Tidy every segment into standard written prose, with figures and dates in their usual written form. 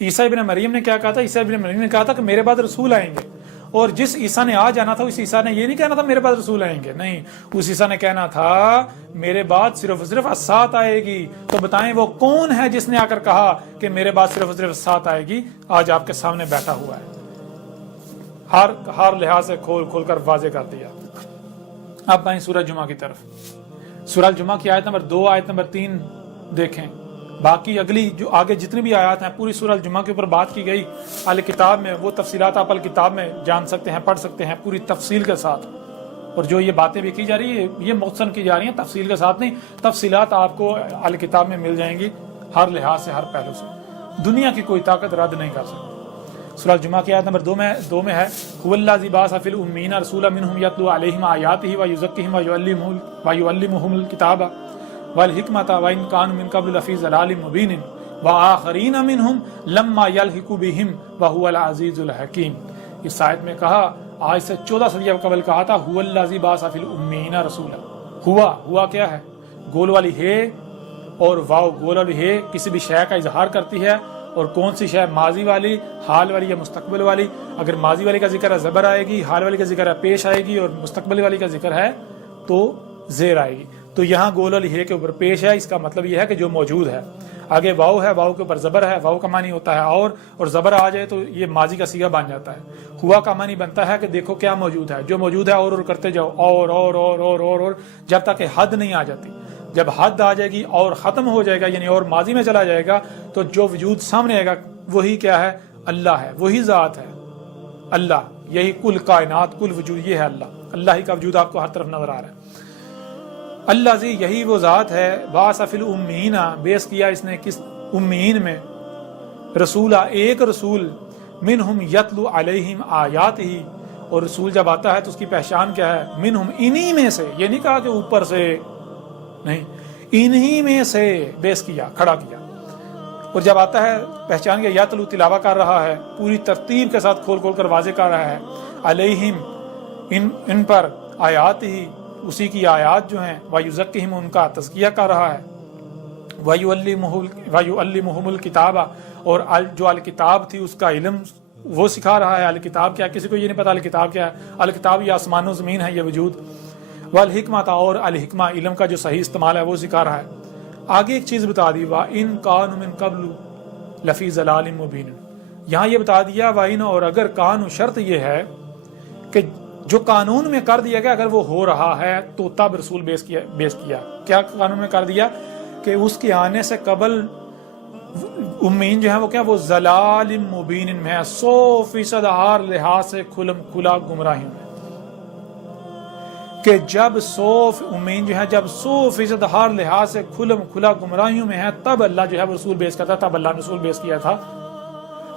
عیسیٰ ابن مریم نے کیا کہا تھا؟ عیسیٰ ابن مریم نے کہا تھا کہ میرے بعد رسول آئیں گے، اور جس عیسیٰ نے آ جانا تھا اس عیسیٰ نے یہ نہیں کہنا تھا میرے بعد رسول آئیں گے، نہیں، اس عیسیٰ نے کہنا تھا میرے بعد صرف الساعت آئے گی۔ تو بتائیں وہ کون ہے جس نے آ کر کہا کہ میرے بعد صرف الساعت آئے گی؟ آج آپ کے سامنے بیٹھا ہوا ہے، ہر لحاظ سے کھول کر واضح کر دیا۔ اب آئیں سورہ جمعہ کی طرف۔ سورہ جمعہ کی آیت نمبر 2 آیت نمبر 3 دیکھیں، باقی اگلی جو آگے جتنی بھی آیات ہیں پوری سورہ جمعہ کے اوپر بات کی گئی اہل کتاب میں، وہ تفصیلات آپ اہل کتاب میں جان سکتے ہیں، پڑھ سکتے ہیں پوری تفصیل کے ساتھ، اور جو یہ باتیں بھی کی جا رہی ہے یہ مختصر کی جا رہی ہیں، تفصیل کے ساتھ نہیں، تفصیلات آپ کو اہل کتاب میں مل جائیں گی ہر لحاظ سے، ہر پہلو سے، دنیا کی کوئی طاقت رد نہیں کر سکتی۔ سورہ جمعہ کی آیت نمبر 2 میں ہے هو الذی بعث فی الامین رسولا منهم یتلو علیہم آیاتہ ویزکیہم ویعلمہم الکتاب والحکمۃ وان کانوا من قبل لفی ضلال مبین وآخرین منہم لما یلحقوا بہم وہو العزیز الحکیم۔ اس آیت میں کہا، آج سے 14 صدیوں قبل کہا تھا هو الذی بعث فی الامین رسولا۔ ہوا کیا ہے؟ گول والی ہے اور واو گول والی ہے کسی بھی شے کا اظہار کرتی ہے، اور کون سی شے؟ ماضی والی، حال والی یا مستقبل والی۔ اگر ماضی والی کا ذکر ہے زبر آئے گی، حال والی کا ذکر ہے پیش آئے گی، اور مستقبل والی کا ذکر ہے تو زیر آئے گی۔ تو یہاں گول والی ہے کے اوپر پیش ہے، اس کا مطلب یہ ہے کہ جو موجود ہے۔ آگے واو ہے، واو کے اوپر زبر ہے، واو کا معنی ہوتا ہے اور زبر آ جائے تو یہ ماضی کا صیغہ بن جاتا ہے۔ ہوا کا معنی بنتا ہے کہ دیکھو کیا موجود ہے، جو موجود ہے اور کرتے جاؤ، اور جب تک کہ حد نہیں آ جاتی۔ جب حد آ جائے گی اور ختم ہو جائے گا، یعنی اور ماضی میں چلا جائے گا، تو جو وجود سامنے آئے گا وہی کیا ہے؟ اللہ ہے، وہی ذات ہے اللہ، یہی کل کائنات، کل وجود یہ ہے اللہ ہی کا وجود آپ کو ہر طرف نظر آ رہا ہے۔ اللہ زی، یہی وہ ذات ہے، بعث فی الامین، بیس کیا اس نے کس؟ امین میں، رسولا، ایک رسول، منہم یتلو علیہم آیاتہ، اور رسول جب آتا ہے تو اس کی پہچان کیا ہے؟ منہم، انہی میں سے، یہ نہیں کہا کہ اوپر سے، نہیں، انہی میں سے بیس کیا، کھڑا کیا، اور جب آتا ہے پہچان کیا، یتلو تلاوہ کر رہا ہے، پوری ترتیب کے ساتھ کھول کر واضح کر رہا ہے، علیہم، ان پر، آیات ہی، اسی کی آیات جو ہیں، وَيُزَكِّهِمْ، ان کا تزکیہ کر رہا ہے، وَيُعَلِّمُهُمُ الْكِتَابَ، اور جو الکتاب تھی اس کا علم وہ سکھا رہا ہے۔ الکتاب کیا؟ کسی کو یہ نہیں پتا الکتاب کیا ہے؟ الکتاب یہ آسمان و زمین ہے، یہ وجود۔ والحکمۃ، اور الحکمہ، علم کا جو صحیح استعمال ہے وہ سکھا رہا ہے۔ آگے ایک چیز بتا دی، وَإِن كَانُوا مِن قَبْلُ لَفِي ضَلَالٍ مُبِينٍ، یہاں یہ بتا دیا وَإِن، اور اگر کانو، شرط یہ ہے کہ جو قانون میں کر دیا گیا اگر وہ ہو رہا ہے تو تب رسول بیس کیا۔ کیا قانون میں کر دیا؟ کہ اس کے آنے سے قبل امین جو ہے وہ کیا؟ وہ ضلال مبین میں ہے، 100% ہر لحاظ سے کھلا گمراہی میں، کہ جب امین جو ہے جب 100% ہر لحاظ سے کھلا گمراہیوں میں ہے، تب اللہ جو ہے وہ رسول بیس کرتا، تب اللہ نے رسول بیس کیا تھا۔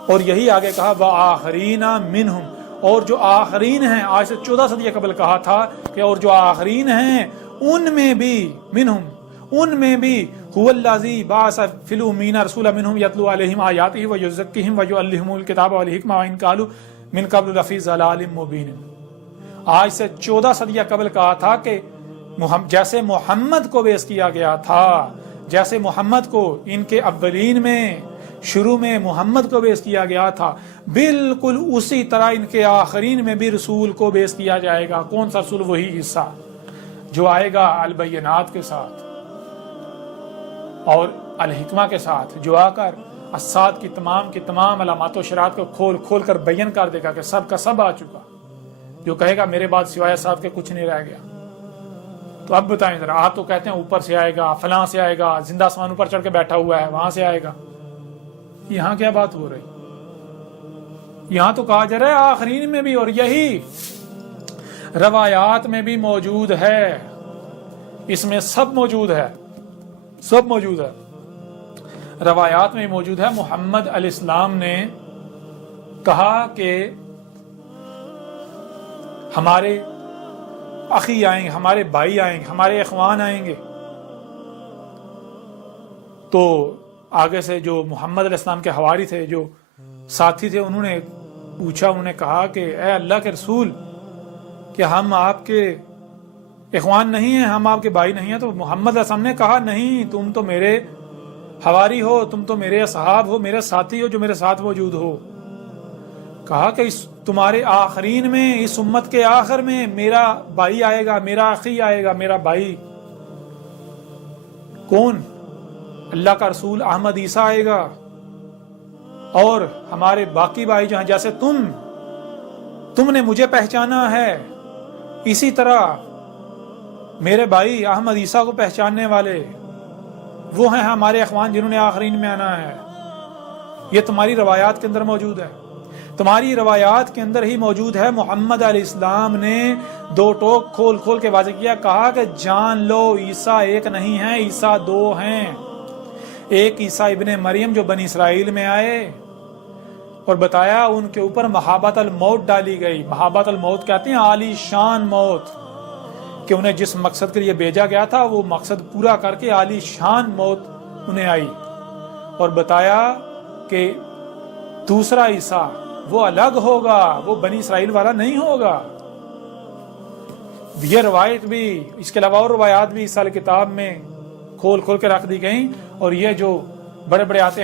اور یہی آگے کہا وآخرین منہم، اور جو آخرین ہیں، آج سے 14 صدیہ قبل کہا تھا کہ اور جو آخرین ہیں ان میں بھی، منہم، ان میں بھی، هو الذی بعث فی الامین رسولا منہم یتلو علیہم آیاتہ ویزکیہم ویعلمہم الکتاب والحکمہ وان کانوا من قبل لفی ضلال مبین۔ آج سے 14 صدیہ قبل کہا تھا کہ جیسے محمد کو بیس کیا گیا تھا، جیسے محمد کو ان کے اولین میں، شروع میں محمد کو بیس کیا گیا تھا، بالکل اسی طرح ان کے آخرین میں بھی رسول کو بیس کیا جائے گا۔ کون سا رسول؟ وہی عیسیٰ جو آئے گا البینات کے ساتھ اور الحکمہ کے ساتھ، جو آ کر اسات کی تمام علامات و شرائط کو کھول کر بیان کر دے گا کہ سب کا سب آ چکا، جو کہے گا میرے بعد سوائے اسات کے کچھ نہیں رہ گیا۔ تو اب بتائیں ذرا، آپ تو کہتے ہیں اوپر سے آئے گا، فلاں سے آئے گا، زندہ آسمان اوپر چڑھ کے بیٹھا ہوا ہے وہاں سے آئے گا، یہاں کیا بات ہو رہی؟ یہاں تو کہا جا رہا ہے آخرین میں بھی، اور یہی روایات میں بھی موجود ہے، اس میں سب موجود ہے، سب موجود ہے، روایات میں موجود ہے۔ محمد علیہ السلام نے کہا کہ ہمارے اخی آئیں گے، ہمارے بھائی آئیں گے، ہمارے اخوان آئیں گے۔ تو آگے سے جو محمد علیہ السلام کے حواری تھے، جو ساتھی تھے، انہوں نے پوچھا، انہوں نے کہا کہ اے اللہ کے رسول، کہ ہم آپ کے اخوان نہیں ہیں، ہم آپ کے بھائی نہیں ہیں؟ تو محمد علیہ السلام نے کہا نہیں، تم تو میرے حواری ہو، تم تو میرے اصحاب ہو، میرے ساتھی ہو جو میرے ساتھ موجود ہو. کہا کہ تمہارے آخرین میں، اس امت کے آخر میں میرا بھائی آئے گا، میرا اخی آئے گا. میرا بھائی کون؟ اللہ کا رسول احمد عیسیٰ آئے گا. اور ہمارے باقی بھائی جو ہیں، جیسے تم نے مجھے پہچانا ہے، اسی طرح میرے بھائی احمد عیسیٰ کو پہچاننے والے وہ ہیں ہمارے اخوان جنہوں نے آخرین میں آنا ہے. یہ تمہاری روایات کے اندر موجود ہے. تمہاری روایات کے اندر ہی موجود ہے. محمد علیہ السلام نے دو ٹوک کھول کھول کے واضح کیا، کہا کہ جان لو عیسیٰ ایک نہیں ہے، عیسیٰ دو ہیں. ایک عیسیٰ ابن مریم جو بنی اسرائیل میں آئے اور بتایا ان کے اوپر محابت الموت ڈالی گئی. محابت الموت کہتے ہیں عالی شان موت، کہ انہیں جس مقصد کے لیے بھیجا گیا تھا وہ مقصد پورا کر کے عالی شان موت انہیں آئی. اور بتایا کہ دوسرا عیسیٰ وہ الگ ہوگا، وہ بنی اسرائیل والا نہیں ہوگا. یہ روایت بھی، اس کے علاوہ اور روایات بھی اس سال کتاب میں کھول کھول کے رکھ دی گئیں. اور یہ جو بڑے بڑے آتے